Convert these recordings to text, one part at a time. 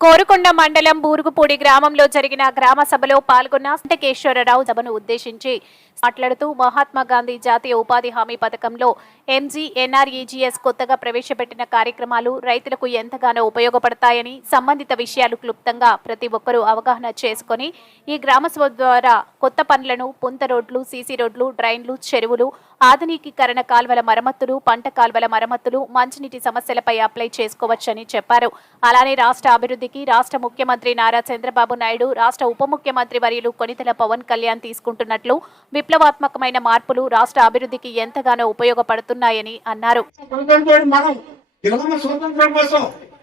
కోరుకొండ మండలం బూరుగుపూడి గ్రామంలో జరిగిన గ్రామ సభలో పాల్గొన్న వెంకటేశ్వరరావు సభను ఉద్దేశించి మాట్లాడుతూ మహాత్మా గాంధీ జాతీయ ఉపాధి హామీ పథకంలో ఎంజీఎన్ఆర్ఈజీఎస్ కొత్తగా ప్రవేశపెట్టిన కార్యక్రమాలు రైతులకు ఎంతగానో ఉపయోగపడతాయని, సంబంధిత విషయాలు క్లుప్తంగా ప్రతి ఒక్కరూ అవగాహన చేసుకుని ఈ గ్రామ సభ ద్వారా కొత్త పనులను, పుంత రోడ్లు, సీసీ రోడ్లు, డ్రైన్లు, చెరువులు, ఆధునికీకరణ కాల్వల మరమ్మతులు, పంట కాల్వల మరమ్మతులు, మంచినీటి సమస్యలపై అప్లై చేసుకోవచ్చని చెప్పారు. అలానే రాష్ట్ర అభివృద్ధికి రాష్ట్ర ముఖ్యమంత్రి నారా చంద్రబాబు నాయుడు, రాష్ట్ర ఉప ముఖ్యమంత్రి వర్యులు కొనితెల పవన్ కళ్యాణ్ తీసుకుంటున్నట్లు విప్లవాత్మకమైన మార్పులు రాష్ట్ర అభివృద్ధికి ఎంతగానో ఉపయోగపడుతున్నాయని అన్నారు.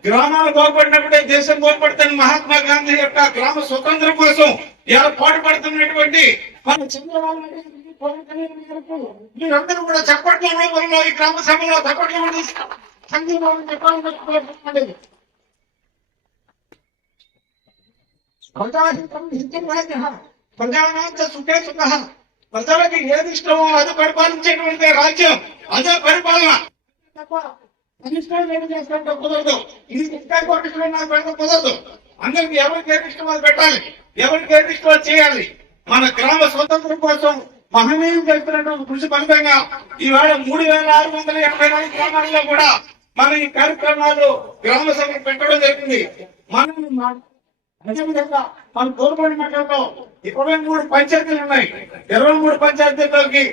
గ్రామాలు బాగుపడినప్పుడే దేశం బాగుపడుతుంది. మహాత్మా గాంధీ యొక్క గ్రామ స్వతంత్రం కోసం ఇలా పాటుపడుతున్నటువంటి మీరందరూ కూడా చప్పట్ల రూపంలో ఈ గ్రామ సభలో చప్పట్లు సుఖే సుఖ, ప్రజలకి ఏది ఇష్టమో అది పరిపాలించేటువంటి రాజ్యం, అదే పరిపాలన. చేసుకుంటే కుదరదు, ఇది ఇంకా కోటిష్టం నాకు పెడతాం కుదరదు. అందరికి ఎవరికి ఏది ఇష్టం అది పెట్టాలి, ఎవరికి ఏది ఇష్టం అది చేయాలి. మన గ్రామ స్వతంత్రం కోసం మహనీయం చేస్తున్నటువంటి కృషి ఫలితంగా ఈవేళ 3684 గ్రామాల్లో కూడా మన ఈ కార్యక్రమాలు గ్రామ సభలు పెట్టడం జరిగింది. అదేవిధంగా మన కోరుకోని మండలంలో 23 పంచాయతీలు ఉన్నాయి. 23 పంచాయతీల్లోకి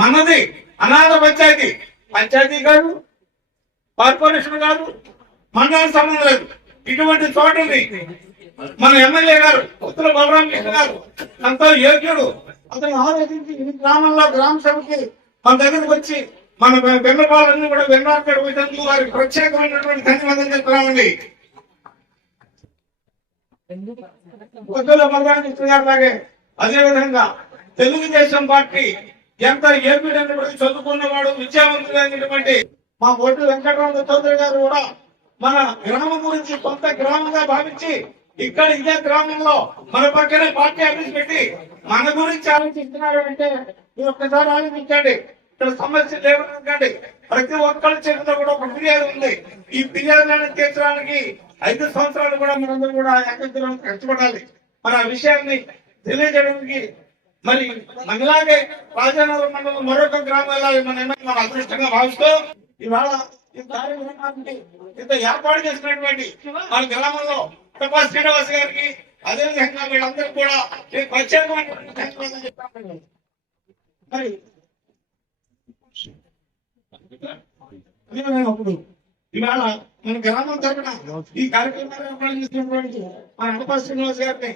మనది అనాథ పంచాయతీ, పంచాయతీ కాదు, కార్పొరేషన్ కాదు, మండలానికి సంబంధం లేదు. ఇటువంటి చోటుని మన ఎమ్మెల్యే గారు ఉత్తర బలరాం గారు ఎంతో యోగ్యుడు. అతను ఆలోచించి ఈ గ్రామంలో గ్రామ సభకి మన దగ్గరకు వచ్చి మన వెన్నపాలన్నీ కూడా వెన్నాడు పోయినందుకు వారికి ప్రత్యేకమైనటువంటి ధన్యవాదాలు చెప్తున్నామండి. కొత్తలో బలరాంలాగే అదేవిధంగా తెలుగుదేశం పార్టీ ఎంత ఏపీడైనటువంటి చదువుకున్నవాడు, విద్యావంతుడైనటువంటి మా బొడ్డు వెంకటరామ చౌదరి గారు కూడా మన గ్రామం గురించి కొంత గ్రామంగా భావించి ఇక్కడ ఇదే గ్రామంలో మన పక్కనే పార్టీ ఆఫీస్ పెట్టి మన గురించి ఆలోచిస్తున్నారు అంటే మీరు ఒక్కసారి ఆలోచించండి. ఇక్కడ సమస్య లేవనుకోండి, ప్రతి ఒక్కరి చేతిలో కూడా ఒక ఫిర్యాదు ఉంది. ఈ ఫిర్యాదులను తీర్చడానికి 5 సంవత్సరాలు కూడా మనందరూ కూడా ఏకగ్రహం కష్టపడాలి. మరి ఆ విషయాన్ని తెలియజేయడానికి మరి మనలాగే రాజానగరం మండలం మరొక గ్రామాలు మన అదృష్టంగా భావిస్తూ ఇవాళ ఈ కార్యక్రమానికి ఇంత ఏర్పాటు చేసినటువంటి మన గ్రామంలో తపా శ్రీనివాస్ గారికి, అదేవిధంగా వీళ్ళందరూ కూడా ప్రత్యేకమైన ధన్యవాదాలు చెప్తాను. మరి అప్పుడు ఇవాళ మన గ్రామం తరఫున ఈ కార్యక్రమాన్ని ఏర్పాటు చేసినటువంటి మన తపా శ్రీనివాస్ గారిని